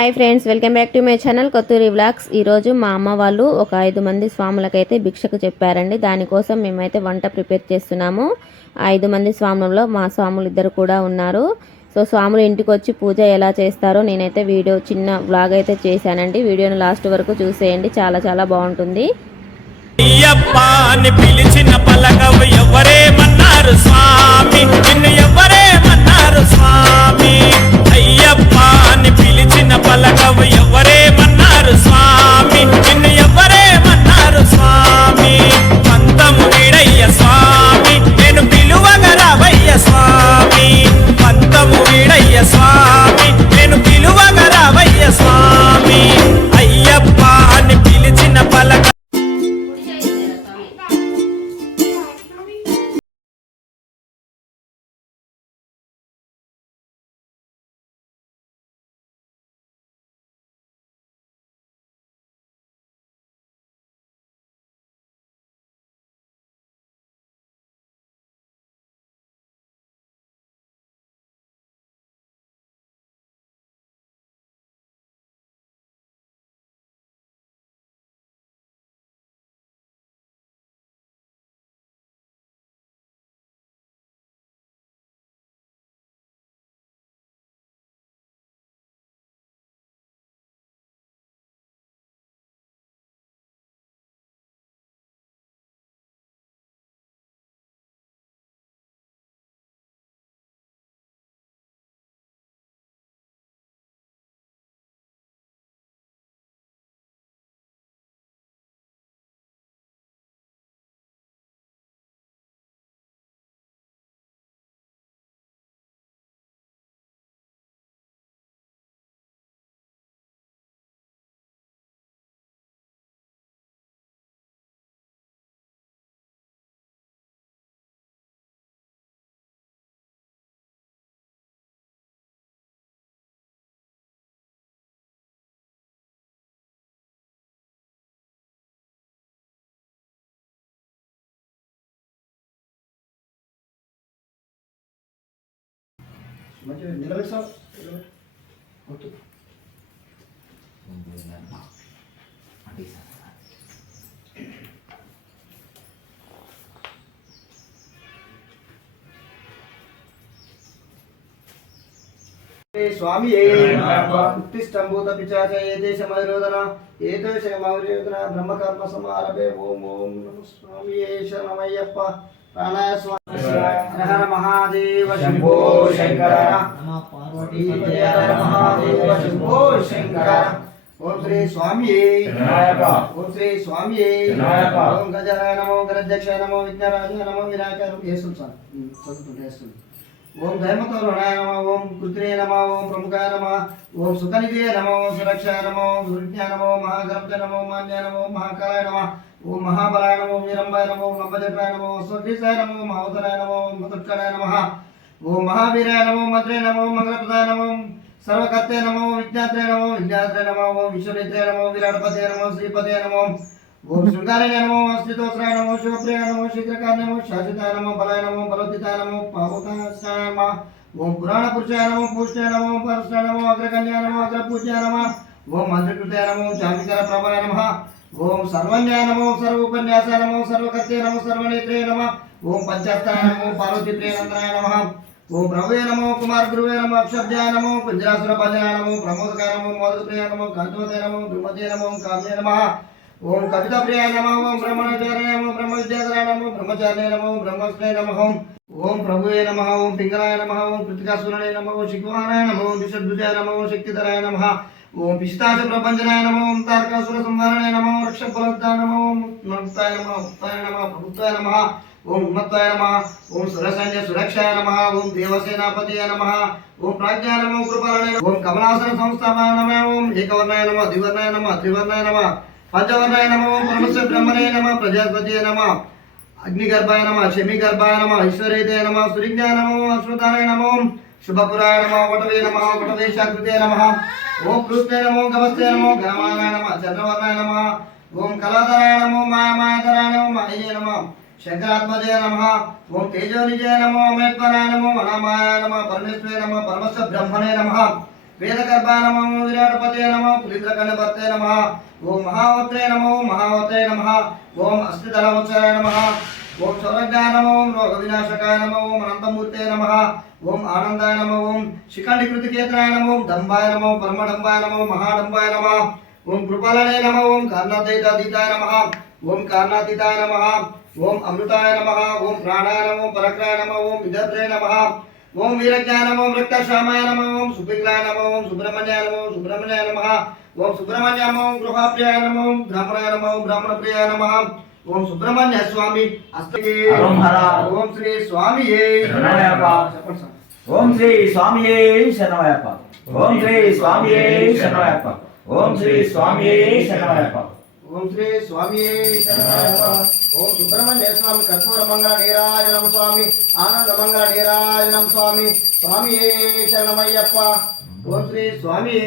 Hi friends welcome back to my channel Kothuri vlogs ఈరోజు మా అమ్మ వాళ్ళు ఒక ఐదు మంది స్వాములకైతే భిక్షకు చెప్పారండి. దానికోసం మేమైతే వంట ప్రిపేర్ చేస్తున్నాము. ఐదు మంది స్వాములలో మా స్వాములు ఇద్దరు కూడా ఉన్నారు. సో స్వాములు ఇంటికి వచ్చి పూజ ఎలా చేస్తారో నేనైతే వీడియో చిన్న వ్లాగ్ అయితే చేశానండి. వీడియోని లాస్ట్ వరకు చూసేయండి. చాలా చాలా బాగుంటుంది. పిలిచిన పలకవు మంచిగా నిలబెట్టు ఓకే స్వామి ఉత్తిష్టంభూత పిచాచ ఏ దేశమయోదన ఏ దేశమయోదన బ్రహ్మకర్మ సమారభే ఓం ఓం నమ. స్వామి స్వామి మహాదేవ శంభో శంకర నమ పార్వతీ మహాదేవ శంభో శంకర ఓం శ్రీ స్వామి ఓం శ్రీ స్వామి ఓం గజరాయ నమో గరధ్యక్ష నమో విఘ్నరాజ నమో వినాయక వేస్తుంది సార్ చదువుతుంటే వేస్తుంది ఓం ధర్మతోరణాయ నమ ఓం కృత్రే నమ ఓం ప్రముఖాయ నమ ఓం సుఖనిధే నమ ఓం సురక్షాయ నమ ఓం సురుజ్ఞాయ నమో నమో మాన్యాయ నమో మహాకాయ నమ ఓం మహాబలాయ నమో వీరంబాయ నమో మబ్బజపాయ నమో స్వర్గీసాయ నమో మహోదరాయ నమో మధుత్కరాయ నమ. ఓం మహావీరాయ నమో మద్రే నమో మంగళప్రదాయ నమో సర్వకర్తే నమో విజ్ఞాత్రే నమో విజ్ఞాత్రే నమో ఓం విశ్వమిత్రే నమో విరాటపతే నమో శ్రీపతే నమో ఓం శృంగారాయ నమో అస్థితోత్రాయ నమో శివప్రియ నమో శీఘ్రకాయ నమో శాశ్వతాయ నమో బలాయ నమో బలోదితాయ నమో పావకాయ నమో. ఓం పురాణ పురుషాయ నమో పూష్టాయ నమో పరస్టాయ నమో అగ్రకన్యాయ నమో అగ్రపూజ్యాయ నమో. ఓం మంత్రికృతాయ నమో చామికర ప్రభాయ నమ. ఓం సర్వన్యాయ నమో సర్వ ఉపన్యాసాయ నమో సర్వకర్తే నమో సర్వనేత్రే నమ ఓం పంచస్థాయ నమో పార్వతి ప్రియంద్రాయ నమ ఓం ప్రభువే నమో కుమార్ గురువే నమో అక్షబ్జాయ నమో కుంజరాసుర పంజాయ నమో ప్రమోదకాయ నమో మోదక ప్రియ నమో కాంతవతే నమో దుర్మతే నమో కామ్యే నమ ఓం కవిత ప్రియాయ నమ ఓం బ్రహ్మణచార్య నమో బ్రహ్మ విద్యాధరాయ నమో బ్రహ్మచార్య నమో బ్రహ్మస్మే నమ ఓం ప్రభువే నమ ఓం పింగళాయ నమ ఓం కృతికాసురాయ నమ ఓం శిఖవారాయ నమ ఓం దిశద్భుజాయ నమ ఓం శక్తిధరాయ నమ ఓం పిశితాచ ప్రపంచనాయ నమ ఓం తారకాసుర సంహారణాయ నమ ఓం రక్షఫలదాయ నమ ఓం నమస్తాయ నమ ఉత్తాయ నమ ప్రభుత్వాయ నమ ఓం ఉమ్మత్వాయ నమ ఓం సురసైన్య సురక్షాయ నమ ఓం దేవసేనాపతియ నమ ఓం ప్రాజ్ఞాయ నమ కృపాలయ ఓం కమలాసన సంస్థాపాయ నమ ఓం ఏకవర్ణాయ నమ ద్వివర్ణాయ నమ త్రివర్ణాయ నమ పంచవర్ణాయ నమ ఓం పరమస్య బ్రహ్మణే నమ ప్రజాపతియ నమ అగ్నిగర్భాయ నమ శమిగర్భాయ నమ ఐశ్వర్యతే నమ సురిజ్ఞాయ నమో అశ్వతాయ నమో శుభపురాయ నమ వటవే నమ వటవేశాకృతే నమ. ఓం కృష్ణే నమో గమస్తే నమో గణమానాయ నమ చంద్రవర్ణాయ నమ. ఓం కళాధరాయ నమో మాయమాయధరాయ నమో మాయే నమ. శంకరాత్మజయ నమ. ఓం తేజోనిజయ నమో అమేత్వరాయ నమో మనమాయ నమ పరమేశ్వరే నమ పరమస్వ బ్రహ్మణే నమ. వేదగర్భాయ నమో విరాటపతే నమో పులింద్రకణపతే నమ. ఓం మహావత్రే నమో మహావత్రే నమ. ఓం అస్థితలముచ్చరాయ నమ. ఓం సౌరజ్ఞాయ నమ ఓం రోగ వినాశకాయ నమ. ఓం అనంతమూర్తే నమ ఓం ఆనందాయ నమ ఓం శిఖండి కృతికేతనాయ నమ ఓం డంబాయ నమ ఓం పరమడంబాయ నమ ఓం మహాడంబాయ నమ. ఓం కృపాలనే నమ ఓం కర్ణాతీతాతీతాయ నమ. ఓం కర్ణాతీతాయ నమ. ఓం అమృతాయ నమ. ఓం ప్రాణాయ నమ ఓం పరక్రాయ నమ ఓం విదత్రే నమ. ఓం వీరజ్ఞాయ నమ ఓం రక్తశ్యామాయ నమ ఓం సుపింగ్లాయ నమ ఓం సుబ్రహ్మణ్యాయ నమ. ఓం సుబ్రహ్మణ్యాయ నమ ఓం సుబ్రహ్మణ్య నమ ఓం గృహప్రియాయ నమ ఓం బ్రాహ్మణాయ నమ ఓం బ్రాహ్మణ నమ. ఓం సుబ్రహ్మణ్య స్వామి. ఓం శ్రీ స్వామి ఓం శ్రీ స్వామియే శరణమయ్యప్ప. ఓం శ్రీ స్వామియే శరణమయ్యప్ప. ఓం శ్రీ స్వామియే శరణమయ్యప్ప. ఓం శ్రీ స్వామి. ఓం సుబ్రహ్మణ్య స్వామి కర్పూర మంగళ నీరాజనం స్వామి ఆనంద మంగళ నీరాజనం స్వామి. స్వామి శరణమయ్యప్ప. ఓం శ్రీ స్వామి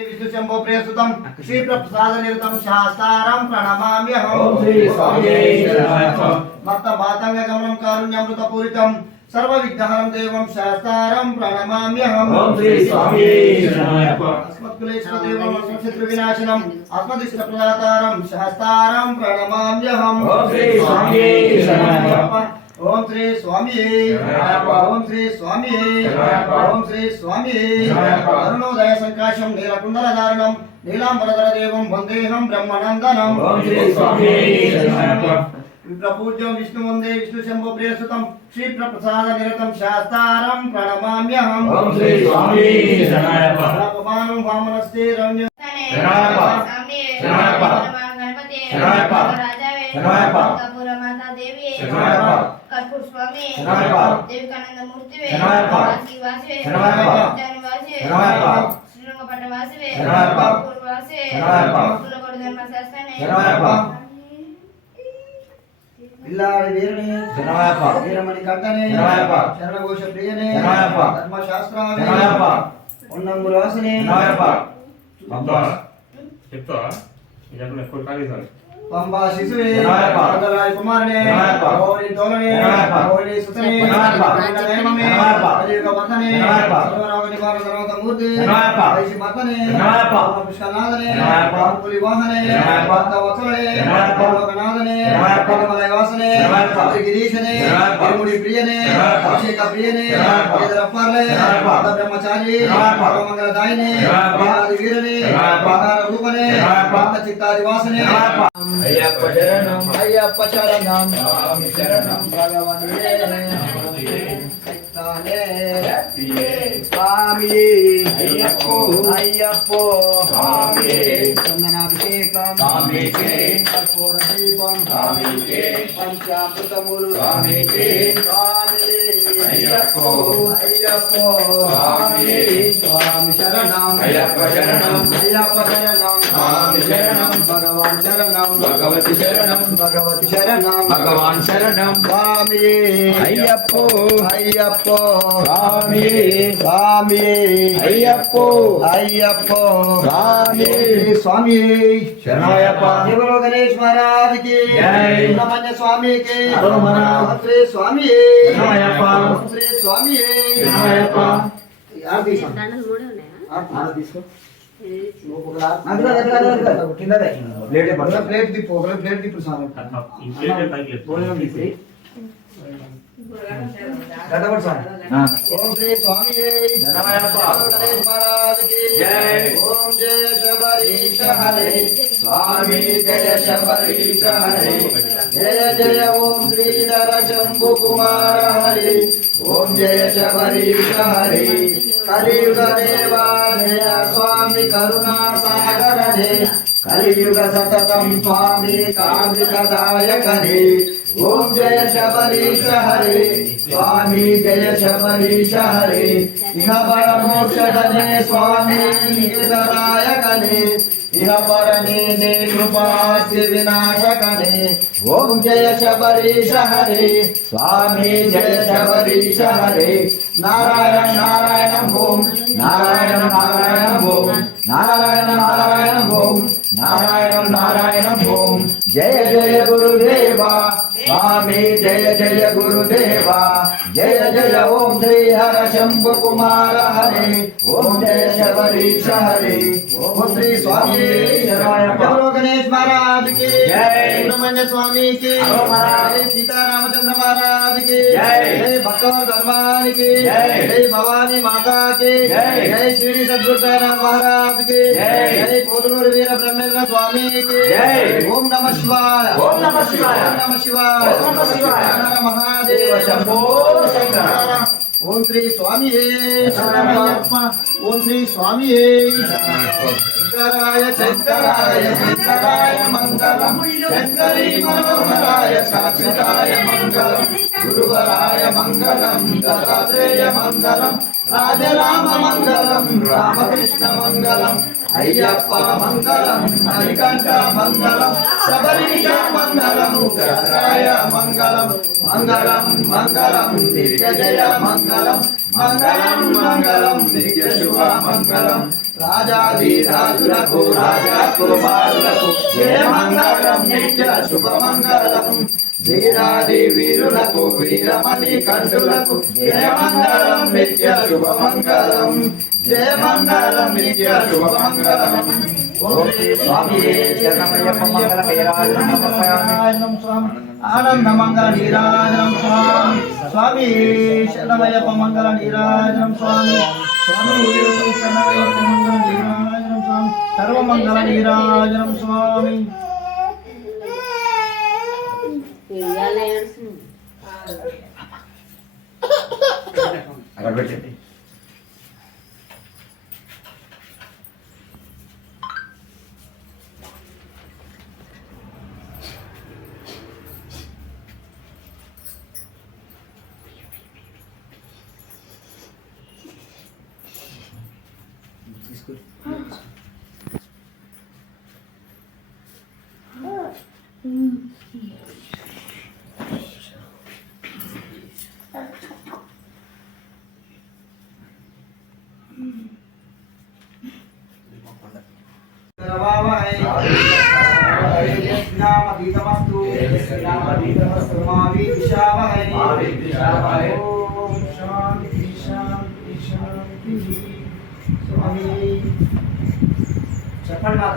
విష్ణు శంభో ప్రియసుతం శ్రీ ప్రసాద నిరతం శాస్తారం ప్రణమామ్యహం. మత్త మాతంగ గమనం కారుణ్యమృత పూరితం సర్వ విఘ్నహరం దేవం శాస్తారం ప్రణమామ్యహం వినాశనం అస్మదిష్ట ప్రదాతారం శాస్తారం ప్రణమామ్యహం ఓం శ్రీ స్వామి. ఓం శ్రీ స్వామి. ఓం శ్రీ స్వామి. అరుణోదయ సంకాశం నీలకుండల దారుణం నీలాంబరధర దేవం వందేహం బ్రహ్మనందనం విప్రపూజ్యం విష్ణు వందే విష్ణు శంభో ప్రియసుతం. శ్రీ ప్రసాద నిరతం శాస్తారం ప్రణమామ్యహం. అపమానం వామనస్తే రమ్య శరణమయ్యప్ప. శరణమయ్యప్ప. శరణమయ్యప్ప. శరణమయ్యప్ప. స్వామి శరణమయ్యప్ప. దేవికానంద మూర్తి శరణమయ్యప్ప. వాసివే శరణమయ్యప్ప. వాసివే. శ్రీరంగపట్ట వాసివే. కర్పూర్ వాసివే. పుల్లగొడ ధర్మశాస్త్రనే. పిల్లాడి వీరుని శరణమయ్యప్ప. వీరమణి. శరణఘోష ప్రియనే. ధర్మశాస్త్రాన్ని. ఉన్నంగు రాసిని చెప్తావా చెప్పండి ఎక్కువ పంబా శిశువే. మంగళరాయ కుమారునే. గౌరీ తోలనే. గౌరీ సుతనే. కలియుగ వర్ధనే శరణమయ్యప్ప. సర్వరోగ నివారణ ధర్మత మూర్తి శరణమయ్యప్ప. పుష్కనాథనే శరణమయ్యప్ప. పులి వాహనే. భక్త వత్సలే శరణమయ్యప్ప. పరమలయ వాసనే. గిరీశనే. ఇరుముడి ప్రియనే. అభిషేక ప్రియనే. వేదరప్పర్లే శరణమయ్యప్ప. బ్రహ్మచారి శరణమయ్యప్ప. ఆది వీరనే. ఆధార రూపనే చిత్తాది వాసనే. అయ్యప్ప శరణం అయ్యప్ప శరణం స్వామి శరణం భగవన్ స్వామి. అయ్యప్పో. అయ్యప్పో. స్వామి. చందనాభిషేకం. స్వామికే. కర్పూర దీపం. స్వామికే. పంచామృతములు. స్వామికే. స్వామి అయ్యప్పో. అయ్యప్పో. స్వామి. స్వామి శరణం అయ్యప్ప శరణం అయ్యప్ప శరణం స్వామి శరణం భగవాన్ శరణం భగవతి శరణం భగవతి శరణం భగవాన్ శరణం స్వామి అయ్యప్పో. అయ్యప్పో స్వామి. స్వామి అయ్యప్పో. అయ్యప్పో స్వామి. స్వామి శరణమయ్యప్ప. దేవలో గణేష్ మహారాజ్కి. సుబ్రహ్మణ్య స్వామి కి. శ్రీ. శ్రీ. ఆరు ఆరు తీసుకో. ప్లేట్ తిప్పు ఒక ప్లేట్ తిప్పు స్వామి ఈ స్వామి ఓం శ్రీ స్వామి ఓం జయ శబరీష హరే స్వామి జయ హరే జయ జయ ఓం శ్రీధర శంభు కుమార హరి ఓం జయ శబరీష హరి కలియుగ దేవా జయ స్వామి కరుణా సాగర హే కలియుగ సతతం స్వామి కార్మిక దాయక హే ఓం జయ శబరీష హరే స్వామి జయ శబరీష హరే ఇహ పరమోక్షదనే స్వామి నిదాయకనే ఇహ పరమే నే కృపాస్తి వినాశకనే. ఓం జయ శబరీష హరే స్వామి జయ శబరీష హరే నారాయణ నారాయణ ఓం. నారాయణ నారాయణ ఓం. నారాయణ నారాయణ ఓం. నారాయణ నారాయణ ఓం. జయ జయ గురుదేవా. स्वामी जय जय गुरुदेवा जय जय ओम श्री हर शंभु कुमार हरे ओम जय शबरीश हरे ओम श्री स्वामी शरण गणेश महाराज की जय सुब्रमण्य स्वामी की जय सीता रामचंद्र महाराज की जय भक्तवर भगवान की जय भवानी माता की जय श्री सदगुरुदाराम महाराज की जय पोदलूर वीर ब्रह्मेंद्र स्वामी की जय ओम नमः शिवाय ओम नमः शिवाय ओम नमः शिवाय మహాదేవ శంభో ఓం శ్రీ స్వామి ఓం శ్రీ స్వామి శంకరాయ శంకరాయ శంకరాయ మంగళం. శంకరీ మనోహరాయ సాక్షితాయ మంగళం. గురువరాయ మంగళం. దత్తాత్రేయ మంగళం. రాజరామ మంగళం రామకృష్ణ మంగళం అయ్యప్ప మంగళం హరికంఠ మంగళం శబరీష మంగళం చంద్రాయ మంగళం మంగళం మంగళం నిత్య మంగళం మంగళం మంగళం నిత్య శుభ మంగళం రాజాధీరాజులకు రాజా కుమారులకు మంగళం నిత్య శుభమంగళం. వీరాది వీరులకు వీరమణి కంఠులకు జయ మంగళం నిత్య శుభ జయమంగళం నిత్య శుభమంగళం. మంగళం ఆనంద మంగళ నీరాజనం స్వామి స్వామి శరణమయ్యప్ప మంగళ నీరాజనం స్వామి స్వామి శరణమయ్యప్ప మంగళ నీరాజనం స్వామి సర్వమంగళ నీరాజనం స్వామి అక్కడ పెట్టండి విషావహై మావి విషావహై. ఓం శాంతి శాంతి శాంతి. స్వామి. చెప్పండి